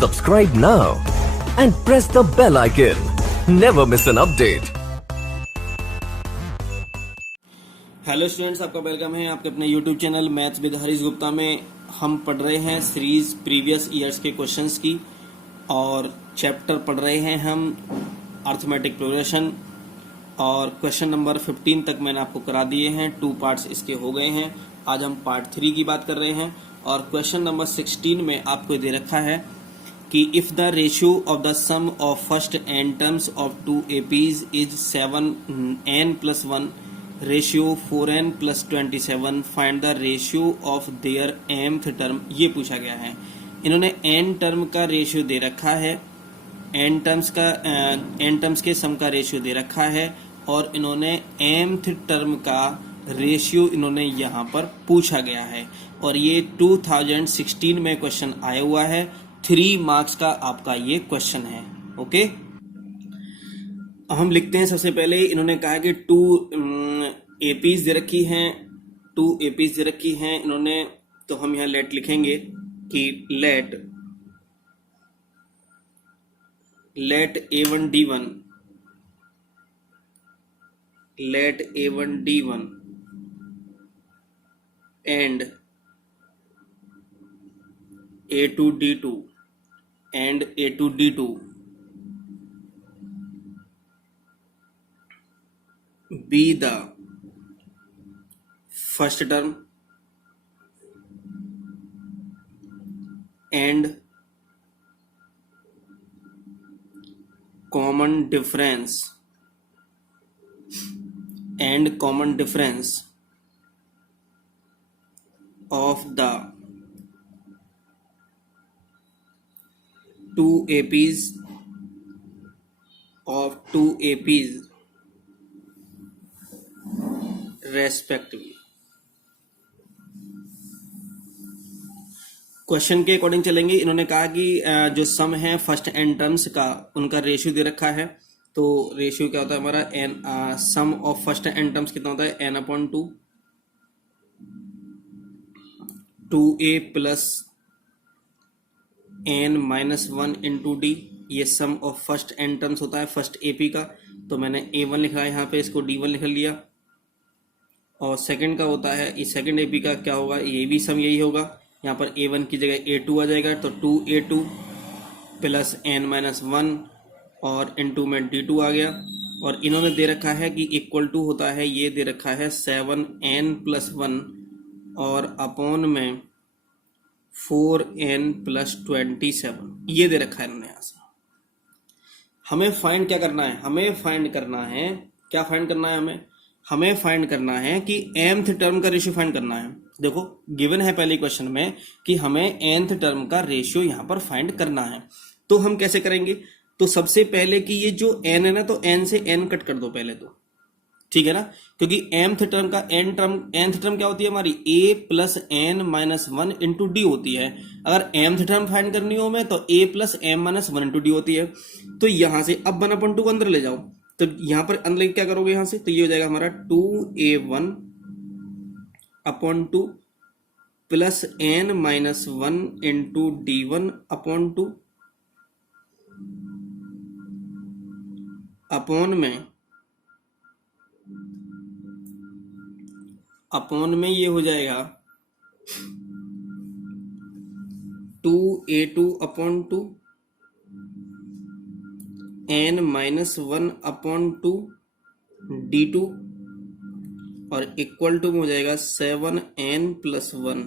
Subscribe now and press the bell icon. Never miss an update. Hello students, आपका welcome है आपके अपने YouTube channel maths with Harish Gupta में। हम पढ़ रहे हैं सीरीज प्रीवियस ईयर्स के क्वेश्चंस की और चैप्टर पढ़ रहे हैं हम अर्थमेटिक प्रोग्रेशन और क्वेश्चन नंबर 15 तक मैंने आपको करा दिए हैं। 2 पार्ट्स इसके हो गए हैं। आज हम पार्ट 3 की बात कर रहे हैं और क्वेश्चन नंबर 16 में आपको दे रखा है कि if the ratio of the sum of first n terms of 2 APs is 7n+1 ratio 4n+27 find the ratio of their mth term, ये पूछा गया है। इन्होंने n टर्म का रेशियो दे रखा है, n टर्म्स के सम का रेशियो दे रखा है और इन्होंने mth टर्म का रेशियो इन्होंने यहाँ पर पूछा गया है और ये 2016 में क्वेश्चन आया हुआ है। 3 मार्क्स का आपका ये क्वेश्चन है। ओके, हम लिखते हैं। सबसे पहले इन्होंने कहा कि 2 APs दे रखी हैं, 2 APs दे रखी हैं इन्होंने, तो हम यहाँ लेट लिखेंगे कि late A1D1 and A2D2 be the first term and common difference of the 2 APs respectively। Question के अकॉर्डिंग चलेंगे। इन्होंने कहा कि जो सम है फर्स्ट n टर्म्स का, उनका रेशियो दे रखा है। तो रेशियो क्या होता है हमारा n, sum of first n terms कितना होता है n/2 2a plus n-1 into D. ये सम ऑफ फर्स्ट n टर्म्स होता है फर्स्ट AP का, तो मैंने A1 लिखा है यहाँ पे, इसको D1 लिख लिया। और सेकंड का होता है, इस सेकंड AP का क्या होगा, ये भी सम यही होगा। यहाँ पर A1 की जगह A2 आ जाएगा, तो 2A2 प्लस n-1 और इंटू में D2 आ गया। और इन्होंने दे रखा है कि इक्वल टू होता है, ये दे रखा है 7n+1 और अपॉन में 4n+27, ये दे रखा है इन्होंने यहाँ से। हमें फाइंड क्या करना है, हमें फाइंड करना है कि mth टर्म का रेशियो फाइंड करना है। देखो गिवन है पहले क्वेश्चन में कि हमें nth टर्म का रेशियो यहाँ पर फाइंड करना है। तो हम कैसे करेंगे, तो सबसे पहले कि ये जो n है ना, तो n से n कट कर दो पहले, तो ठीक है ना, क्योंकि mth टर्म का nth टर्म क्या होती है हमारी a plus n-1 into D होती है। अगर mth टर्म फाइंड करनी हो हमें तो a plus m-1 into D होती है। तो यहां से अब 1/2 को अंदर ले जाओ, तो यहां पर अंदर क्या करोगे यहां से, तो ये हो जाएगा हमारा 2a1/2 plus n-1 into d1/2 upon में ये हो जाएगा 2a2/2 n-1/2 d2 और इक्वल टू में हो जाएगा 7n+1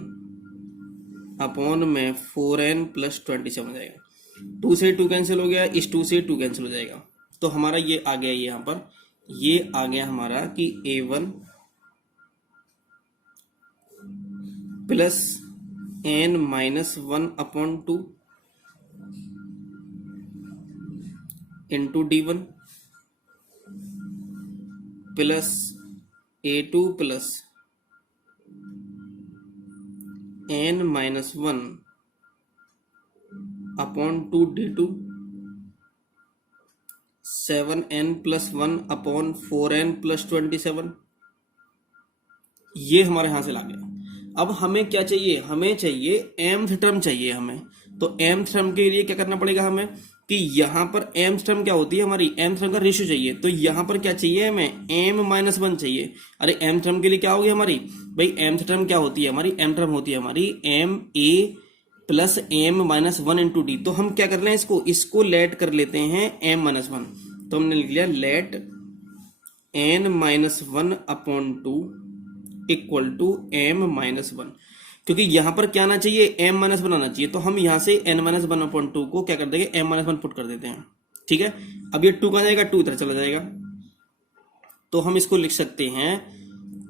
अपॉन में 4n+27 हो जाएगा। 2 से 2 कैंसिल हो गया, इस 2 से 2 कैंसिल हो जाएगा। तो हमारा ये आ गया, यहाँ पर ये आ गया हमारा कि A1 plus n-1/2 into D1 plus A2 plus n-1/2 D2 7n+1 upon 4n+27, ये हमारे यहां से ला गया। अब हमें क्या चाहिए, हमें चाहिए mth टर्म चाहिए हमें। तो mth टर्म के लिए क्या करना पड़ेगा हमें कि यहाँ पर mth टर्म क्या होती है हमारी, mth टर्म का रेशियो चाहिए, तो यहाँ पर क्या चाहिए हमें, m-1 चाहिए। अरे mth टर्म के लिए क्या होगी हमारी भाई, mth टर्म क्या होती है हमारी, m टर्म होती है हमारी ma plus m-1 into D. तो हम क्या कर रहे हैं, इसको लेट कर लेते हैं m-1, तो हमने लिख लिया late n-1 upon 2 equal to m-1, क्योंकि यहां पर क्या आना चाहिए, m-1 आना चाहिए, तो हम यहां से n-1 अपॉन 2 को क्या कर देंगे, m-1 पुट कर देते हैं। ठीक है, अब ये 2 कहां जाएगा, 2 इधर चला जाएगा, तो हम इसको लिख सकते हैं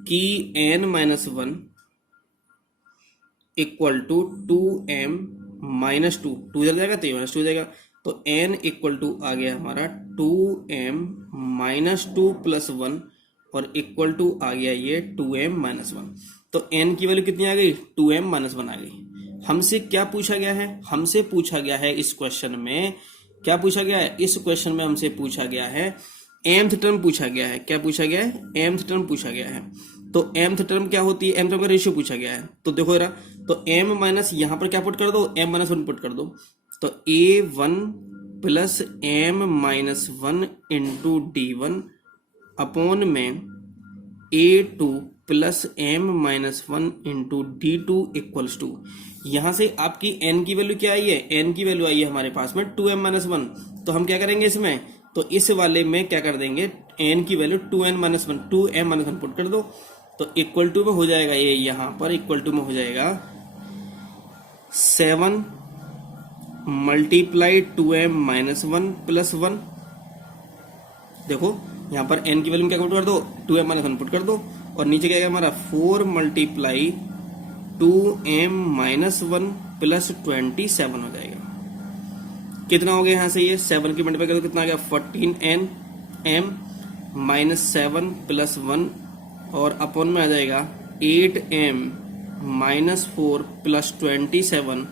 कि n-1 इक्वल टू 2m-2, 2 इधर जाएगा तो ये -2 हो जाएगा, तो n इक्वल टू आ गया हमारा 2m-2 प्लस 1 और इक्वल टू आ गया ये 2m-1। तो n की वैल्यू कितनी आ गई, 2m-1 आ गई। हमसे क्या पूछा गया है, हमसे पूछा गया है इस क्वेश्चन में, क्या पूछा गया है इस क्वेश्चन में, हमसे पूछा गया है mth टर्म पूछा गया है। क्या पूछा गया है, mth टर्म पूछा गया है। तो mth टर्म क्या होती है, m टर्म का रेशियो पूछा गया है। तो देखो जरा, तो m माइनस यहाँ पर क्या पुट कर दो, m-1 पुट कर दो, तो a1 plus m-1 into d1 upon में a2 plus m-1 into d2 equals to, यहां से आपकी n की वैल्यू क्या आई है, n की वैल्यू आई है हमारे पास में 2m-1। तो हम क्या करेंगे इसमें, तो इस वाले में क्या कर देंगे, n की वैल्यू 2m-1 पुट कर दो, तो इक्वल टू में हो जाएगा ये, यहां पर इक्वल टू में हो जाएगा 7 मल्टीप्लाई 2m-1 प्लस 1। देखो यहां पर n की वैल्यू क्या पुट कर दो, 2m-1 पुट कर दो, और नीचे क्या आएगा हमारा 4 मल्टीप्लाई 2m-1 प्लस 27 हो जाएगा। कितना हो गया यहां से, ये 7 की मल्टीप्लाई कर दो, कितना आ गया 14n m माइनस 7 प्लस 1 और अपॉन में आ जाएगा 8m-4 प्लस 27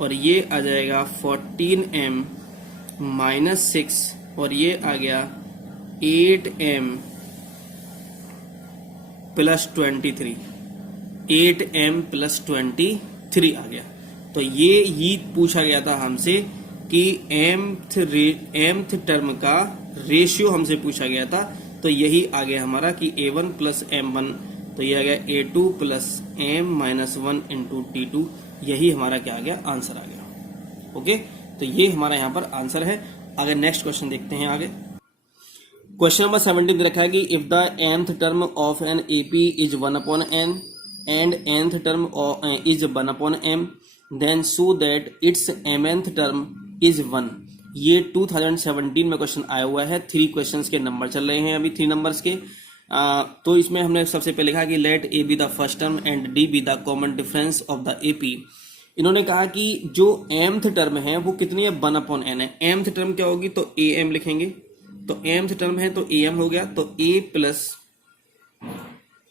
और ये आ जाएगा 14m-6 और ये आ गया 8m प्लस 23, 8m प्लस 23 आ गया। तो ये ही पूछा गया था हमसे कि mth टर्म का रेशियो हमसे पूछा गया था, तो यही आ गया हमारा कि a1 प्लस m1, तो ये आ गया a2 plus m-1 into d2, यही हमारा क्या आ गया, आंसर आ गया। ओके, तो ये हमारा यहाँ पर आंसर है। आगे नेक्स्ट क्वेश्चन देखते हैं। आगे क्वेश्चन नंबर 17 में रखा है कि if the nth term of an AP is 1/n and nth term is 1/m then so that its mth term is 1। ये 2017 में क्वेश्चन आया हुआ है। 3 क्वेश्चंस के नंबर चल रहे हैं अभी, 3 नंबर्स के। तो इसमें हमने सबसे पहले लिखा कि let a be the first term and d be the common difference of the AP। इन्होंने कहा कि जो mth टर्म है वो कितनी है, 1/n है। mth टर्म क्या होगी, तो am लिखेंगे, तो mth टर्म है तो am हो गया, तो a plus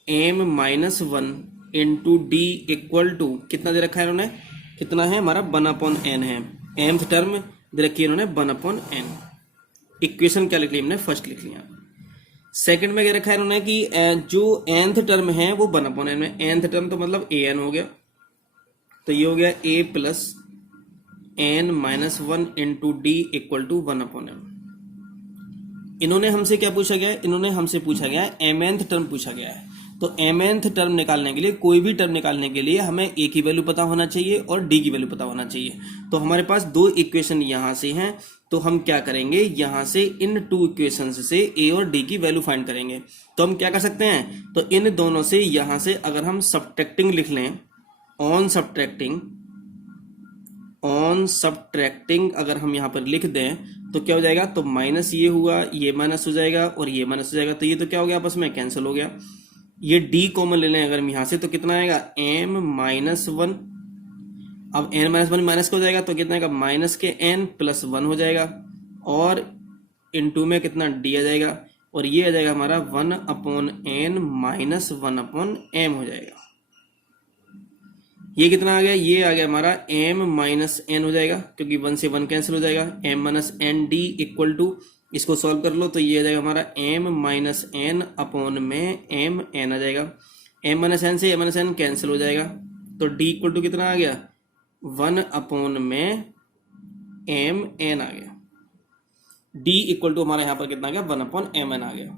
m-1 into D equal to कितना दे रखा है इन्होंने, कितना है हमारा 1/n है। mth टर्म दे रखी है इन्होंने 1/n। इक्वेशन क्या लिख ली हमने, फर्स्ट लिख लिया। सेकंड में क्या रखा है इन्होंने कि जो nth टर्म है वो 1/n में, nth टर्म तो मतलब an हो गया, तो ये हो गया a plus n-1 into D equal to 1/n। इन्होंने हमसे क्या पूछा गया है, इन्होंने हमसे पूछा गया है mnth टर्म पूछा गया है। तो mnth टर्म निकालने के लिए, कोई भी टर्म निकालने के लिए हमें a की वैल्यू पता होना चाहिए और d की वैल्यू पता होना चाहिए। तो हमारे पास 2 इक्वेशन यहां से हैं, तो हम क्या करेंगे, यहां से इन 2 इक्वेशन से a और d की वैल्यू फाइंड करेंगे। तो हम क्या कर सकते हैं, तो इन दोनों से यहां से अगर हम सब्ट्रैक्टिंग लिख लें, ऑन सब्ट्रैक्टिंग अगर हम यहां पर लिख दें तो क्या हो जाएगा, तो माइनस ये हुआ, ये माइनस हो जाएगा और ये माइनस हो जाएगा, तो ये तो क्या हो गया, आपस में कैंसिल हो गया। ये d कॉमन ले लें अगर हम यहां से, तो कितना आएगा m-1, अब n-1 माइनस का हो जाएगा तो कितना आएगा, माइनस के n प्लस 1 हो जाएगा और इनटू में कितना d आ जाएगा और ये आ जाएगा हमारा 1/n माइनस 1/m हो जाएगा। ये कितना आ गया, ये आ गया हमारा m-n हो जाएगा, क्योंकि 1 से 1 कैंसिल हो जाएगा। m-n d इक्वल टू, इसको सॉल्व कर लो तो ये आ जाएगा हमारा m-n अपॉन में m n आ जाएगा। m-n से m-n कैंसिल हो जाएगा, तो d इक्वल टू कितना आ गया, 1/में mn आ गया। d इक्वल टू हमारा यहां पर कितना आ गया 1/mn आ गया।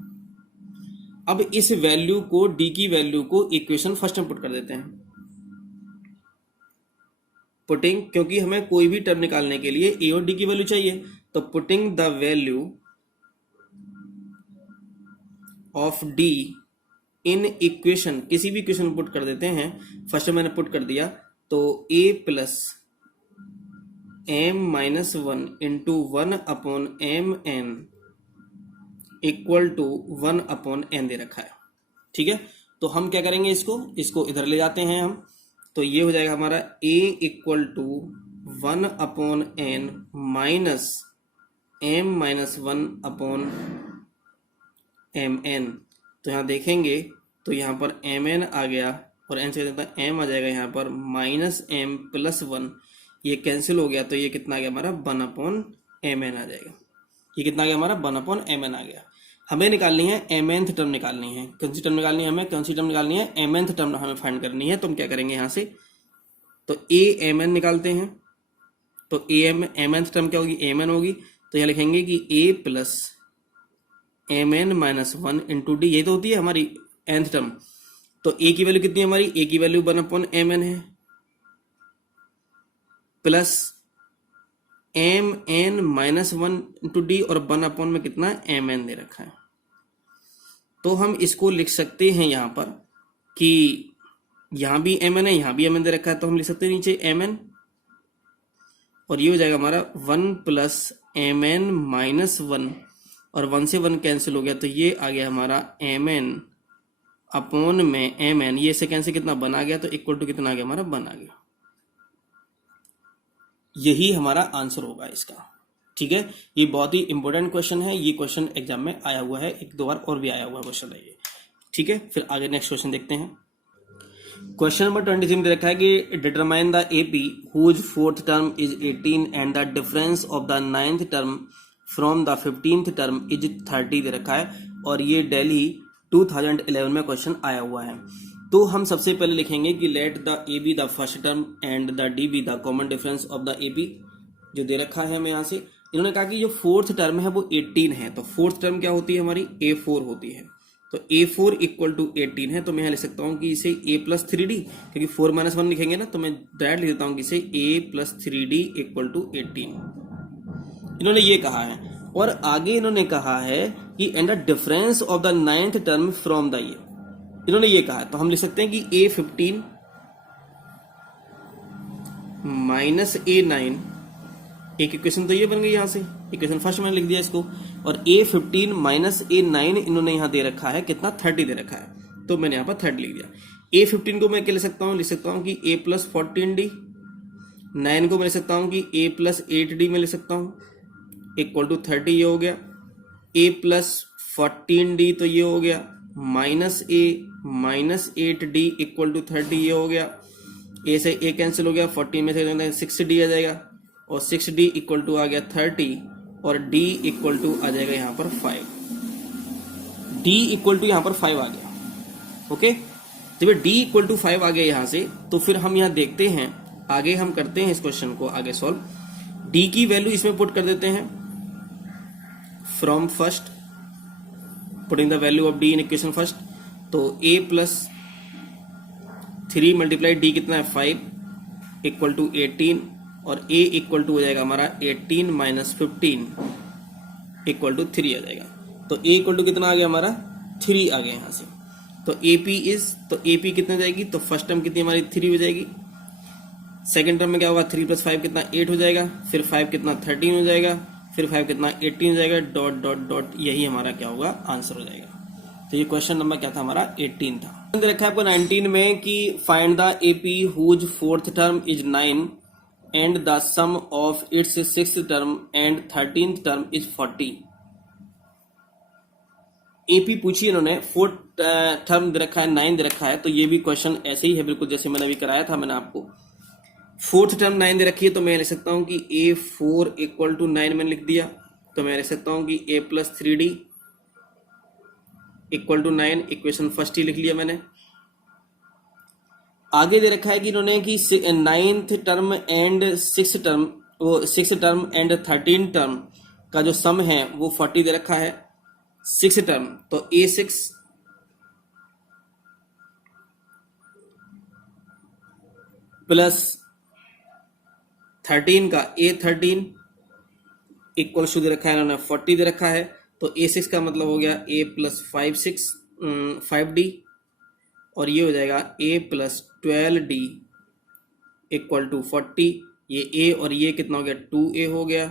अब इस वैल्यू को d की वैल्यू को इक्वेशन फर्स्ट में पुट कर देते हैं। पुटिंग, क्योंकि हमें कोई भी टर्म निकालने के लिए a और d की वैल्यू चाहिए, तो putting the value of d in equation, किसी भी इक्वेशन पुट कर देते हैं। फर्स्ट में मैंने पुट कर दिया तो a plus m-1 into 1/mn equal to 1/n दे रखा है। ठीक है, तो हम क्या करेंगे, इसको इधर ले जाते हैं हम, तो ये हो जाएगा हमारा a equal to 1/n minus m-1/mn। तो यहाँ देखेंगे तो यहाँ पर mn आ गया और n से देता m आ जाएगा यहाँ पर माइनस m प्लस 1, ये कैंसिल हो गया तो ये कितना आ गया हमारा 1/mn आ जाएगा। ये कितना आ गया हमारा 1/mn आ गया। हमें निकालनी है mnth टर्म निकालनी है। कौन सी टर्म निकालनी है हमें? कौन सी टर्म निकालनी है? mnth टर्म हमें फाइंड करनी है। तो हम क्या करेंगे यहाँ से, तो amn निकालते हैं। तो mnth टर्म क्या होगी? amn होगी। तो यहाँ लिखेंगे कि a plus mn-1 into D, ये तो होती है हमारी nth टर्म। तो a की वैल्यू कितनी है हमारी? a की वैल्यू 1/mn है, प्लस mn-1 इंटू डी, और 1/, में कितना mn दे रखा है। तो हम इसको लिख सकते हैं यहाँ पर कि यहाँ भी mn है, यहाँ भी mn दे रखा है, तो हम लिख सकते हैं नीचे mn, और ये हो जाएगा हमारा 1 प्लस mn-1, और 1 से 1 कैंसिल हो गया तो ये आ गया हमारा mn/में mn, ये से कैंसिल कितना 1 आ गया, तो इक्वल टू कितना आ गया हमारा 1 आ गया। यही हमारा आंसर होगा इसका। ठीक है, ये बहुत ही इंपॉर्टेंट क्वेश्चन है, ये क्वेश्चन एग्जाम में आया हुआ है, एक दो बार और भी आया हुआ क्वेश्चन है ये। ठीक है, फिर आगे नेक्स्ट क्वेश्चन देखते हैं। क्वेश्चन नंबर 23 में रखा है कि determine the AP whose fourth term is 18 and the difference of the 9th term from the 15th term is 30 दे रखा है, और ये दिल्ली 2011 में क्वेश्चन आया हुआ है। तो हम सबसे पहले लिखेंगे कि let the A be the first term and the D be the common difference of the A B, जो दे रखा है हमें यहाँ से। इन्होंने कहा कि जो फोर्थ टर्म है वो 18 है, तो फोर्थ टर्म क्या होती है हमारी? a4 होती है। तो a4 इक्वल टू 18 है, तो मैं यहाँ लिख सकता हूँ कि इसे a प्लस 3d, क्योंकि 4-1 लिखेंगे ना, तो मैं डायरेक्ट लिख देता हूँ कि इसे a plus 3d equal to 18। इन्होंने ये कहा है, और आगे इन्होंने कहा है कि and the difference of the 9th term from the ये, इन्होंने ये कहा है, तो हम लिख सकते हैं कि a15 माइनस a9, एक इक्वेशन तो ये बन गई यहाँ से, इक्वेशन फर्स्ट मैंने लिख दिया इसको, और a15 माइनस a9 इन्होंने यहाँ दे रखा है कितना? 30 दे रखा है, तो मैंने यहाँ पर 30 लिख दिया। a15 को मैं क्या लिख सकता हूँ? लिख सकता हूँ कि a प्लस 14d, 9 को मैं लिख सकता हूँ कि a प्लस 8d में लिख सकता हूँ, इक्वल टू 30, ये हो गया। a प्लस 14d तो ये हो गया, minus a minus 8d equal to 30, ये हो गया। a से a कैंसिल हो गया, 14 में से 6d आ जाएगा, और 6d इक्वल टू आ गया 30, और d इक्वल टू आ जाएगा यहाँ पर 5। d इक्वल टू यहाँ पर 5 आ गया। ओके, जब d इक्वल टू 5 आ गया यहाँ से, तो फिर हम यहाँ देखते हैं, आगे हम करते हैं इस क्वेश्चन को आगे सॉल्व। d की वैल्यू इसमें पुट कर देते हैं from first, putting the value of d in equation first. तो a प्लस 3 मल्टीप्लाई d कितना है 5 इक्वल टू 18, और a इक्वल टू हो जाएगा हमारा 18 माइनस 15 इक्वल टू 3 आ जाएगा। तो a इक्वल टू कितना आ गया हमारा? 3 आ गया यहाँ से। तो AP कितना जाएगी? तो फर्स्ट टर्म कितनी हमारी 3 हो जाएगी, सेकंड टर्म में क्या होगा? 3 प्लस 5 कितना 8 हो जाएगा, फिर 5 कितना 13 हो जाएगा, फिर 5 कितना 18 हो जाएगा, डॉट डॉट डॉट, यही हमारा क्या होगा? आंसर हो जाएगा। तो ये क्वेश्चन नंबर क्या था हमारा? 18 था। रखा है आपको 19 में कि find the AP whose fourth term is 9 and the sum of its sixth term and 13th term is 40। AP पूछी इन्होंने, फोर्थ टर्म दे रखा है 9 दे रखा है, तो ये भी क्वेश्चन ऐसे ही है बिल्कुल जैसे मैंने अभी कराया था। मैंने आपको फोर्थ टर्म 9 दे रखी है, तो मैं लिख सकता हूं कि a4 इक्वल टू 9 मैंने लिख दिया। तो मैं लिख सकता हूं कि a plus 3d equal to 9, equation first ही लिख लिया मैंने। आगे दे रखा है कि इन्होंने कि 9th term and 6th term, वो 6th टर्म एंड 13 टर्म का जो सम है वो 40 दे रखा है 6 टर्म, तो A6 प्लस 13 का A13 इक्वल टू दे रखा है इन्होंने 40 दे रखा है, तो A6 का मतलब हो गया A प्लस 5D, और ये हो जाएगा A plus 12D equal to 40। ये A और ये कितना हो गया 2A हो गया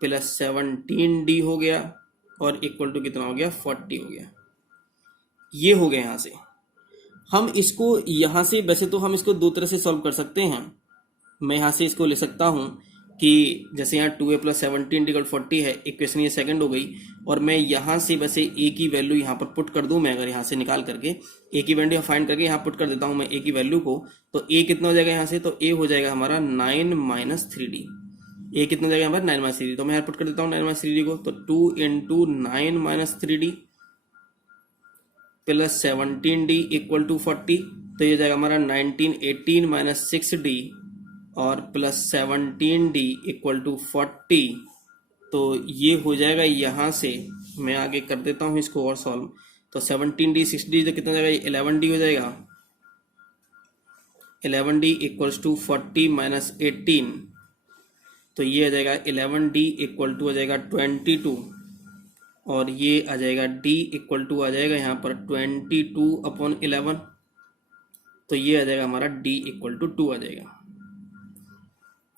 प्लस 17D हो गया और इक्वल टू कितना हो गया 40 हो गया। ये हो गया। यहाँ से हम इसको यहाँ से वैसे तो हम इसको दो तरह से सॉल्व कर सकते हैं। मैं यहाँ से इसको ले सकता हूँ कि जैसे यहाँ 2A प्लस 17D इक्वल 40 है, इक्वेशन ये सेकंड हो गई, और मैं यहाँ से वैसे A की वैल्यू यहाँ पर पुट कर दूँ। मैं अगर यहाँ से निकाल करके A की वैल्यू फाइंड करके यहाँ पुट कर देता हूँ मैं A की वैल्यू को, तो A कितना हो जाएगा यहाँ से, तो A हो जाएगा हमारा 9 माइनस 3D। A कितना हो जाएगा हमारा 9 माइनस 3D, तो मैं यहाँ पुट कर देता हूँ 9 माइनस 3D को, तो 2 into 9 minus 3D plus 17D equal to 40, तो ये हो जाएगा हमारा 18 माइनस 6D और प्लस 17D इक्वल टू 40। तो ये हो जाएगा। यहाँ से मैं आगे कर देता हूँ इसको और सॉल्व, तो 17D 6D तो कितना हो जाएगा 11D हो जाएगा, 11D इक्वल्स टू 40 माइनस 18, तो ये आ जाएगा 11D इक्वल टू आ जाएगा 22, और ये आ जाएगा D इक्वल टू आ जाएगा यहाँ पर 22/11, तो ये आ जाएगा हमारा D इक्वल टू 2 आ जाएगा।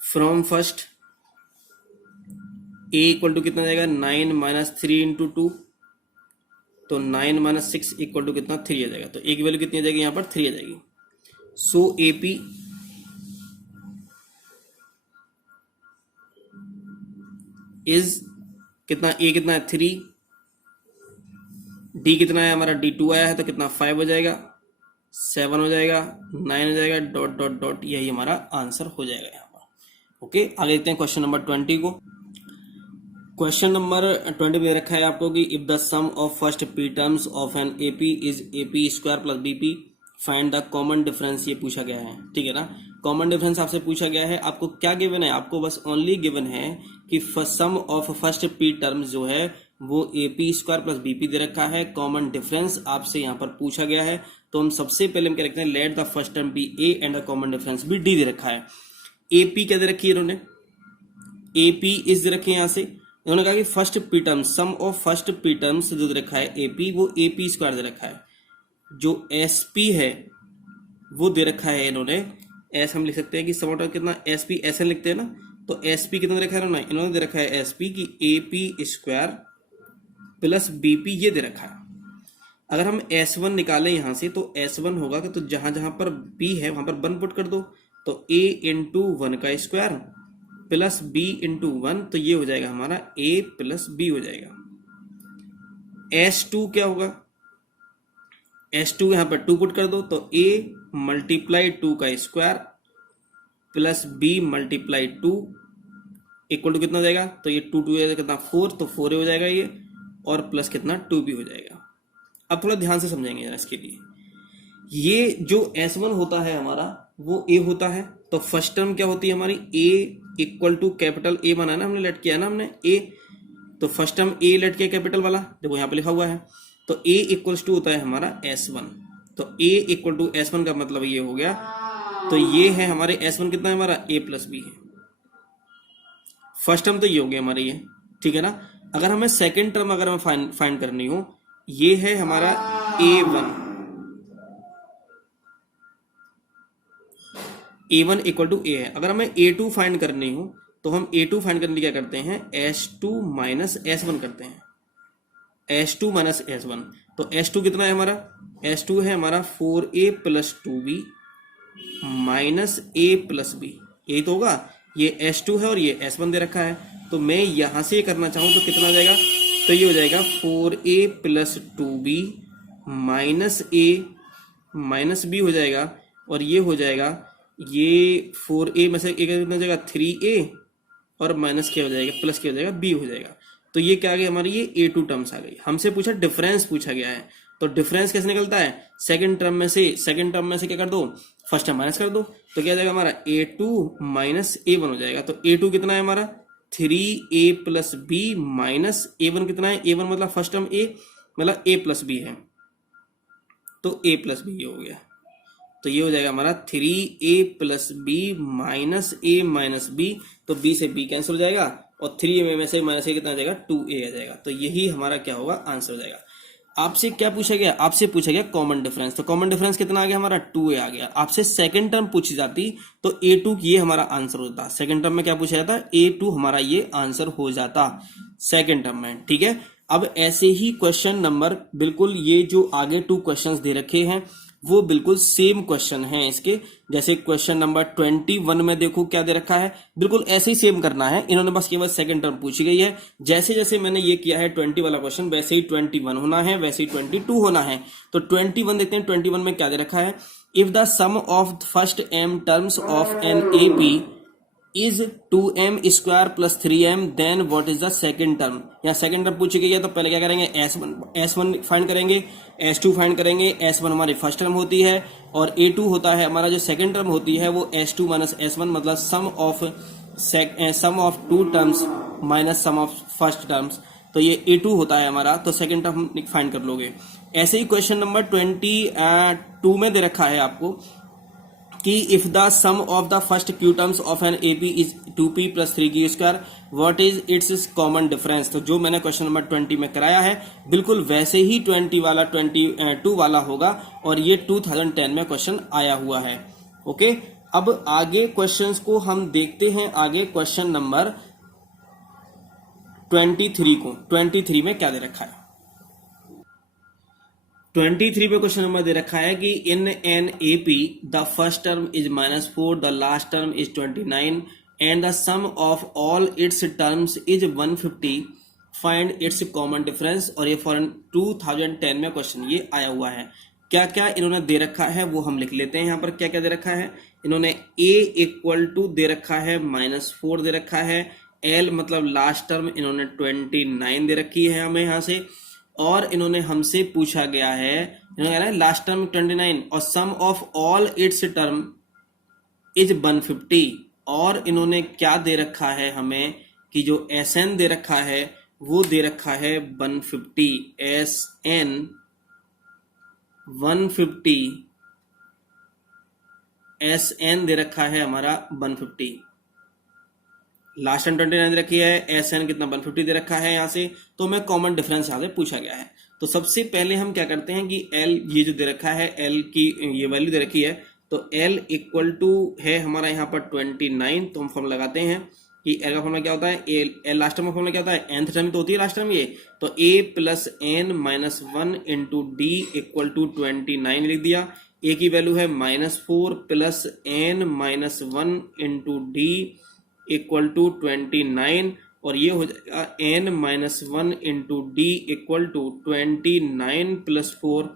From first A equal to कितना जाएगा 9 माइनस 3 इंटू 2, तो 9 माइनस 6 इक्वल टू कितना 3 आ जाएगा, तो A की वैल्यू कितनी आ जाएगी यहाँ पर 3 आ जाएगी। सो AP इज कितना, A कितना है 3, D कितना है हमारा D 2 आया है, तो कितना 5 हो जाएगा, 7 हो जाएगा, 9 हो जाएगा, डॉट डॉट डॉट, यही हमारा आंसर हो जाएगा यहाँ पर। ओके, आगे देखते हैं क्वेश्चन नंबर 20 को। क्वेश्चन नंबर 20 में रखा है आपको कि if the sum of first P terms of an AP is AP square plus BP find the common difference, ये पूछा गया है। ठीक है ना, कॉमन डिफरेंस आपसे पूछा गया है। आपको क्या गिवन है, आपको बस ओनली गिवन है कि सम ऑफ फर्स्ट पी टर्म्स जो है वो एपी स्क्वायर प्लस बीपी दे रखा है। कॉमन डिफरेंस आपसे यहाँ पर पूछा गया है, तो हम सबसे पहले हम क्या रखते हैं, let the first term be A and the common difference be D दे रखा है। एपी क्या दे रखी है इन्होंने, एपी इस दे रखी है। यहाँ से इन्होंने कहा कि first P term, sum of first P terms जो दे रखा है एपी, वो एपी स्क्वायर दे रखा है। जो एसपी है वो दे रखा है इन्होंने, एस हम लिख सकते हैं कि सम ऑफ कितना एसपी, ऐसे लिखते हैं ना, तो एसपी कितना दे रखा है इन्होंने दे रखा है एसपी की एपी स्क्वायर प्लस बीपी, ये दे रखा है। अगर हम S1 निकालें यहाँ से, तो S1 होगा कि तो जहां जहां पर B है वहां पर 1 पुट कर दो, तो A इंटू 1 का स्क्वायर प्लस B इंटू 1, तो ये हो जाएगा हमारा A प्लस B हो जाएगा। S2 क्या होगा, S2 यहाँ पर 2 पुट कर दो, तो A मल्टीप्लाई 2 का square plus B multiply 2 equal to कितना हो जाएगा, तो ये 2 2 कितना 4, तो 4 हो जाएगा ये, और प्लस कितना 2 भी हो जाएगा। अब थोड़ा ध्यान से समझेंगे जरा इसके लिए। ये जो S1 होता है हमारा वो A होता है, तो फर्स्ट टर्म क्या होती है हमारी A equal to capital A बनाना हमने, लेट किया ना हमने A, तो फर्स्ट टर्म A लेट किया कैपिटल वाला, देखो यहाँ पे लिखा हुआ है, तो A इक्वल्स टू होता है हमारा S1, तो A इक्वल टू S1 का मतलब ये हो गया, तो ये है हमारे S1 कितना है हमारा A प्लस B है। फर्स्ट टर्म तो ये हो गया हमारे ये, ठीक है ना। अगर हमें सेकेंड टर्म अगर हमें फाइंड करनी हो, ये है हमारा A1 इक्वल टू A है। अगर हमें A2 फाइंड करनी हो, तो हम A2 फाइंड करने क्या करते हैं, S2 माइनस S1 करते हैं, S2 माइनस S1, तो S2 कितना है हमारा, S2 है हमारा 4A plus 2B minus A plus B, यही तो होगा। ये S2 है और ये S1 दे रखा है, तो मैं यहां से करना चाहूं तो कितना हो जाएगा, तो ये हो जाएगा 4A plus 2B minus A minus B हो जाएगा, और ये हो जाएगा ये 4A में से एक कितना हो जाएगा 3A, और माइनस क्या हो जाएगा, प्लस क्या हो जाएगा B हो जाएगा। तो ये क्या आ गया हमारी, ये A2 टर्म्स आ गई। हमसे पूछा डिफरेंस पूछा गया है, तो डिफरेंस कैसे निकलता है, सेकंड टर्म में से क्या कर दो, फर्स्ट टर्म माइनस कर दो, तो क्या जाएगा हमारा a2 माइनस a1 हो जाएगा। तो a2 कितना है हमारा 3a plus b minus a1 कितना है, a1 मतलब फर्स्ट टर्म a मतलब a प्लस b है, तो a प्लस b हो गया। तो ये हो जाएगा हमारा 3a plus B minus a minus b, तो b से b कैंसिल हो जाएगा और 3a में से माइनस a कितना आ जाएगा 2a आ जाएगा। तो यही हमारा क्या होगा, आंसर हो जाएगा। आपसे क्या पूछा गया, आपसे पूछा गया कॉमन डिफरेंस, तो कॉमन डिफरेंस कितना आ गया हमारा 2a आ गया। आपसे सेकंड टर्म पूछी जाती तो a2 ये हमारा आंसर होता। सेकंड टर्म में क्या पूछा जाता, a2 हमारा ये आंसर हो जाता सेकंड टर्म में, ठीक है। अब ऐसे ही क्वेश्चन नंबर बिल्कुल ये जो आगे 2 क्वेश्चंस दे रखे हैं वो बिल्कुल सेम क्वेश्चन हैं इसके, जैसे क्वेश्चन नंबर 21 में देखो क्या दे रखा है, बिल्कुल ऐसे ही सेम करना है। इन्होंने बस केवल सेकंड टर्म पूछी गई है, जैसे जैसे मैंने ये किया है 20 वाला क्वेश्चन वैसे ही 21 होना है, वैसे ही 22 होना है। तो 21 देखते हैं, 21 में क्या दे रखा है, if the sum of first m terms of an AP is 2m square plus 3m then what is the second term. यहाँ सेकंड टर्म पूछी गई है तो पहले क्या करेंगे, S1 फाइंड करेंगे, S2 फाइंड करेंगे। S1 हमारी फर्स्ट टर्म होती है और A2 होता है हमारा जो सेकंड टर्म होती है वो S2 माइनस S1 मतलब sum of 2 terms minus sum of first terms, तो ये A2 होता है हमारा, तो सेकंड टर्म फाइंड कर लोगे। ऐसे ही क्वेश्चन नंबर 22 में दे रखा है आपको कि if the sum of the first q terms of an AP is 2p plus 3q square what is its common difference. तो जो मैंने क्वेश्चन नंबर 20 में कराया है बिल्कुल वैसे ही 22 वाला होगा और ये 2010 में क्वेश्चन आया हुआ है। ओके, अब आगे क्वेश्चंस को हम देखते हैं। आगे क्वेश्चन नंबर 23 को, 23 में क्या दे रखा है, 23 पे क्वेश्चन नंबर दे रखा है कि in an AP the first term is -4, the last term is 29 and the sum of all its terms is 150, find its common difference. और ये फॉर 2010 में क्वेश्चन ये आया हुआ है। क्या क्या इन्होंने दे रखा है वो हम लिख लेते हैं। यहाँ पर क्या क्या दे रखा है, इन्होंने a इक्वल टू दे रखा है -4 दे रखा है, L मतलब लास्ट टर्म इन्होंने 29 दे रखी है हमें यहाँ से, और इन्होंने हमसे पूछा गया है, इन्होंने कहा है लास्ट टर्म 29 और sum of all its term is 150, और इन्होंने क्या दे रखा है हमें कि जो SN दे रखा है वो दे रखा है 150, SN 150, SN दे रखा है हमारा 150, लास्ट टर्म 29 दे रखी है, SN कितना 150 दे रखा है यहाँ से। तो मैं कॉमन डिफरेंस यहाँ से पूछा गया है। तो सबसे पहले हम क्या करते हैं कि L ये जो दे रखा है, L की ये वैल्यू दे रखी है, तो L इक्वल टू है हमारा यहाँ पर 29, तो हम फॉर्मूला लगाते हैं कि L का फॉर्मूला क्या होता है, L लास्ट टर्म का फॉर्मूला क्या होता है, nth टर्म तो होती है लास्ट टर्म ये, तो A plus n minus 1 into D equal to 29 लिख दिया। A की वैल्यू है -4 plus n minus 1 into D equal to 29, और ये हो जाएगा n minus 1 into D equal to 29 plus 4,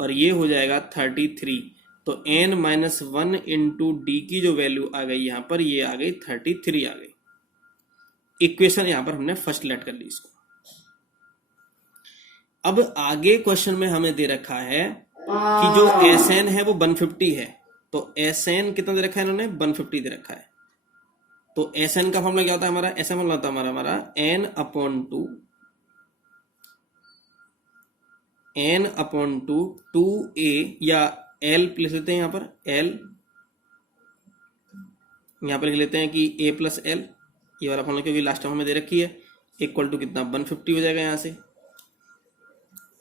और ये हो जाएगा 33। तो n माइनस 1 इंटू डी की जो वैल्यू आ गई यहाँ पर, ये आ गई 33 आ गई। इक्वेशन यहाँ पर हमने फर्स्ट लेट कर ली इसको। अब आगे क्वेश्चन में हमें दे रखा है कि जो SN है वो 150 है, तो SN कितना दे रखा है इन्होंने, 150 दे रखा है। तो SN का फॉर्मूला क्या होता है हमारा, ऐसा फॉर्मूला होता है हमारा n अपॉन टू 2a, या L लिख लेते हैं यहाँ पर, L यहाँ पर लिख लेते हैं कि a प्लस L, ये वाला फॉर्मूला क्योंकि लास्ट टाइम हमें दे रखी है, इक्वल टू कितना 150 हो जाएगा यहाँ से।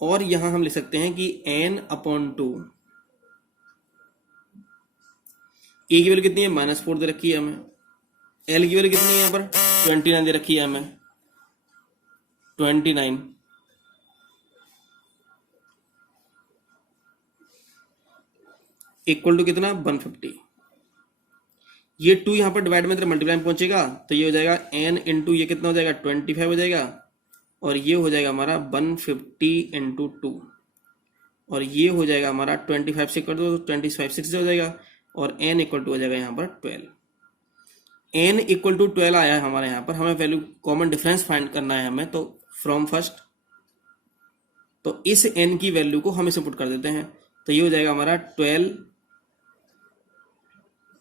और यहाँ हम लिख सकते हैं कि n अपॉन टू a की वैल्यू कितनी है, -4 दे रखी है हमें, L की वैल्यू कितनी है यहाँ पर 29 दे रखी है हमें, 29 इक्वल टू कितना 150। ये 2 यहाँ पर डिवाइड में मल्टीप्लाई में पहुंचेगा तो ये हो जाएगा n इंटू ये कितना हो जाएगा 25 हो जाएगा, और ये हो जाएगा हमारा 150 इंटू 2, और ये हो जाएगा हमारा 25 से कर दो तो 25 6 से हो जाएगा, और n इक्वल टू हो जाएगा यहाँ पर 12। n इक्वल टू 12 आया है हमारे यहाँ पर, हमें वैल्यू कॉमन डिफरेंस फाइंड करना है हमें, तो फ्रॉम फर्स्ट, तो इस n की वैल्यू को हम इसे पुट कर देते हैं, तो ये हो जाएगा हमारा 12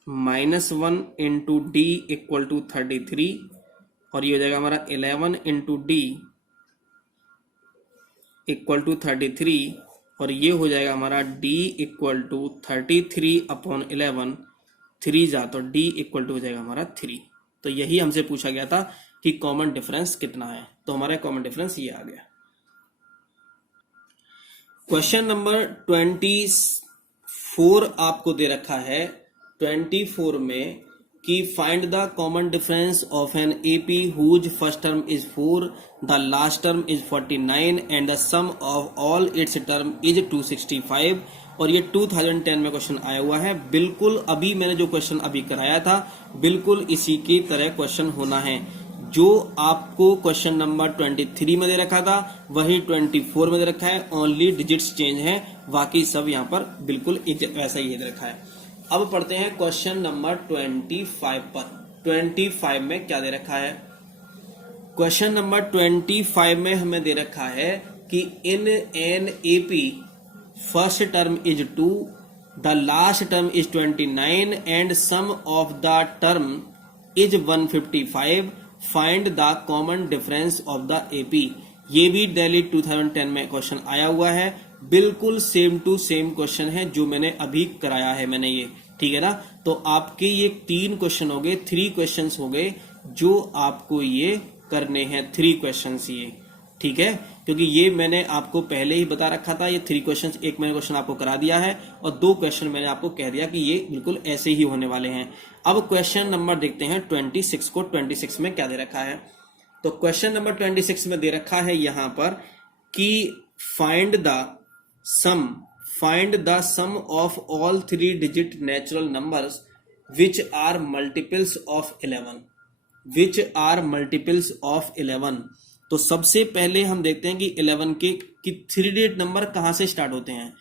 minus 1 into D equal to 33, और ये हो जाएगा हमारा 11 इंटू डी इक्वल टू 33, और ये हो जाएगा हमारा d इक्वल टू 33/11, 3 जा तो d इक्वल टू हो जाएगा हमारा 3। तो यही हमसे पूछा गया था कि कॉमन डिफरेंस कितना है, तो हमारा कॉमन डिफरेंस ये आ गया। क्वेश्चन नंबर 24 आपको दे रखा है 24 में कि find the common difference of an AP whose first term is 4, the last term is 49 and the sum of all its term is 265। और ये 2010 में क्वेश्चन आया हुआ है। बिल्कुल अभी मैंने जो क्वेश्चन अभी कराया था बिल्कुल इसी की तरह क्वेश्चन होना है। जो आपको क्वेश्चन नंबर 23 में दे रखा था वही 24 में दे रखा है, ओनली डिजिट्स चेंज है, बाकी सब यहाँ पर बिल्कुल वैसा ही दे रखा है। अब पढ़ते हैं क्वेश्चन नंबर 25 पर। 25 में क्या दे रखा है? क्वेश्चन नंबर 25 में हमें दे रखा है कि in an AP first term is 2, the last term is 29 and sum of the term is 155, find the common difference of the AP. ये भी दिल्ली 2010 में क्वेश्चन आया हुआ है, बिल्कुल सेम टू सेम क्वेश्चन है जो मैंने अभी कराया है मैंने ये, ठीक है ना। तो आपके ये 3 क्वेश्चन हो गए, 3 क्वेश्चंस हो गए जो आपको ये करने हैं, 3 क्वेश्चंस ये, ठीक है, क्योंकि ये मैंने आपको पहले ही बता रखा था। ये 3 क्वेश्चंस, एक मैंने क्वेश्चन आपको करा दिया है और 2 क्वेश्चन मैंने आपको कह दिया कि ये बिल्कुल ऐसे ही होने वाले हैं। अब क्वेश्चन नंबर देखते हैं 26 को। 26 में क्या दे रखा है? तो क्वेश्चन नंबर 26 में दे रखा है यहां पर कि find the sum of all 3 digit natural numbers which are multiples of 11। तो सबसे पहले हम देखते हैं कि 11 के कि 3 डिजिट नंबर कहां से स्टार्ट होते हैं।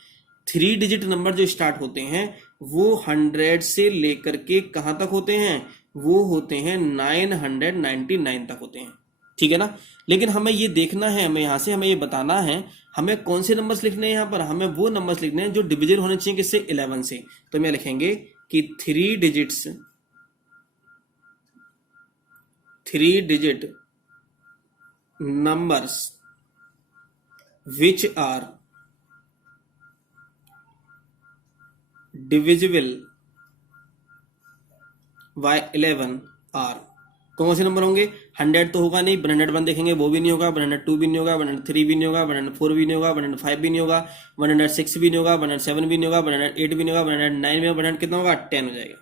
3 डिजिट नंबर जो स्टार्ट होते हैं वो 100 से लेकर के कहां तक होते हैं? वो होते हैं 999 तक होते हैं, ठीक है ना। लेकिन हमें ये देखना है, हमें यहां से हमें ये बताना है हमें कौन से नंबर्स लिखने हैं। यहां पर हमें वो नंबर्स लिखने हैं जो डिविजन होने चाहिए किससे? 11 से। तो मैं लिखेंगे कि 3 digit numbers which are divisible by 11 are कौन से नंबर होंगे? 100 तो होगा नहीं, 101 देखेंगे वो भी नहीं होगा, 102 भी नहीं होगा, 103 भी नहीं होगा, 104 भी नहीं होगा, 105 भी नहीं होगा, 106 भी नहीं होगा, 107 भी नहीं होगा, 108 भी नहीं होगा, 109 में 100 कितना होगा? 10 हो जाएगा।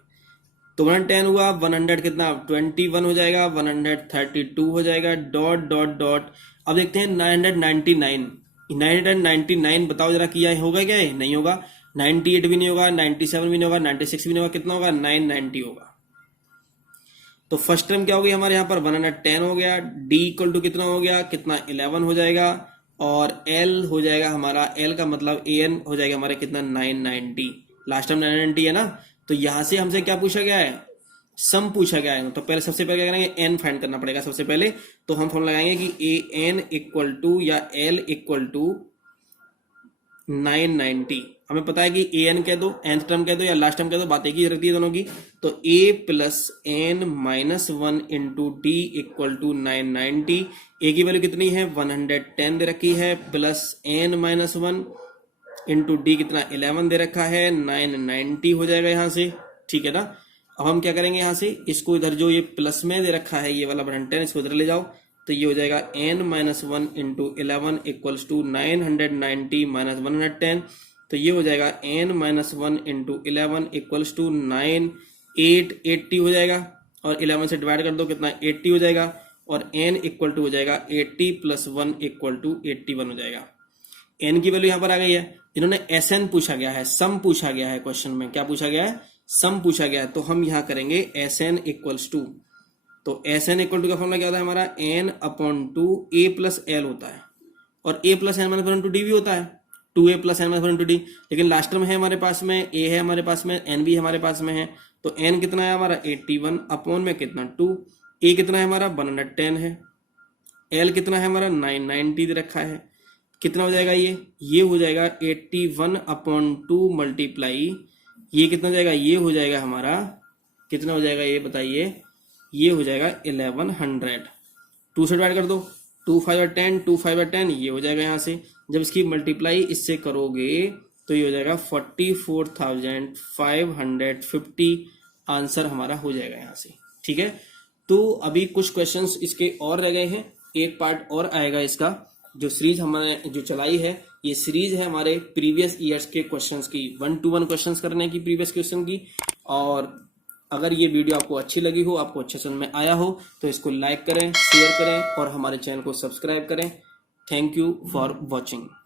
तो 110 हुआ, 100 कितना? 21 हो जाएगा, 132 हो जाएगा, डॉट डॉट डॉट। अब देखते हैं 999 बताओ जरा किया होगा क्या? नहीं होगा। 98 भी नहीं होगा, 97 भी नहीं होगा, 96 भी नहीं होगा, कितना होगा? 990 होगा। तो फर्स्ट टर्म क्या हो गई हमारे यहाँ पर? 110 हो गया, डी इक्वल टू कितना हो गया? कितना? 11 हो जाएगा, और एल हो जाएगा हमारा, एल का मतलब एन हो जाएगा हमारे कितना? 990। लास्ट टर्म 990 है ना। तो यहां से हमसे क्या पूछा गया है? सम पूछा गया है। तो पहले सबसे पहले क्या करेंगे? एन फाइंड करना पड़ेगा सबसे पहले। तो हम फॉर्मूला लगाएंगे कि ए एन इक्वल टू या एल इक्वल टू 990। हमें पता है कि ए एन कह दो, nth टर्म कह दो या लास्ट टर्म कह दो, बात एक ही रहती है दोनों की। तो a plus N minus 1 into D equal to 990। A की वैल्यू कितनी है? 110 दे रखी है, plus N minus 1 into D कितना? 11 दे रखा है, 990 हो जाएगा यहां से, ठीक है ना। अब हम क्या करेंगे? यहां से इसको इधर जो ये प्लस में दे रखा है ये वाला 110 इसको इधर ले जाओ, तो ये हो जाएगा n minus 1 into 11 equals to 990 minus 110। तो ये हो जाएगा n minus 1 into 11 equals to 980 हो जाएगा, और 11 से डिवाइड कर दो कितना? 80 हो जाएगा, और n इक्वल टू हो जाएगा 80 प्लस 1 इक्वल टू 81 हो जाएगा। n की वैल्यू यहां पर आ गई है। इन्होंने Sn पूछा गया है, सम पूछा गया है, क्वेश्चन में क्या पूछा गया है? सम पूछा गया है। तो हम यहां करेंगे Sn इक्वल्स टू, तो Sn इक्वल टू का फॉर्मूला क्या होता है हमारा? n upon two a plus L होता है, और a plus N minus 1 two D भी होता है, 2a plus N minus 1 two D. लेकिन लास्ट टर्म है हमारे पास में, a है हमारे पास में, n भी हमारे पास में है। तो n कितना है हमारा? 81 अपॉन में कितना? 2। a कितना है हमारा? 110 है। l कितना है हमारा? 990 दे रखा है। कितना हो जाएगा ये हो जाएगा 81/2 मल्टीप्लाई, ये कितना हो जाएगा, ये हो जाएगा हमारा, कितना हो जाएगा ये बताइए, ये हो जाएगा 1100। 2 से डिवाइड कर दो, 2 5 10, 2 5 10, ये हो जाएगा यहाँ से। जब इसकी मल्टीप्लाई इससे करोगे तो ये हो जाएगा 44,550 आंसर हमारा हो जाएगा यहाँ से। ठीक है, तो अभी कुछ क्वेश्चंस इसके और रह गए हैं, एक पार्ट और आएगा इसका। जो सीरीज हमने जो चलाई है, ये सीरीज है हमारे प्रीवियस ईयर्स के क्वेश्चंस की, 1 to 1 क्वेश्चंस करने की प्रीवियस क्वेश्चन की। और अगर ये वीडियो आपको अच्छी लगी हो, आपको अच्छे समझ में आया हो, तो इसको लाइक करें, शेयर करें और हमारे चैनल को सब्सक्राइब करें। Thank you for watching.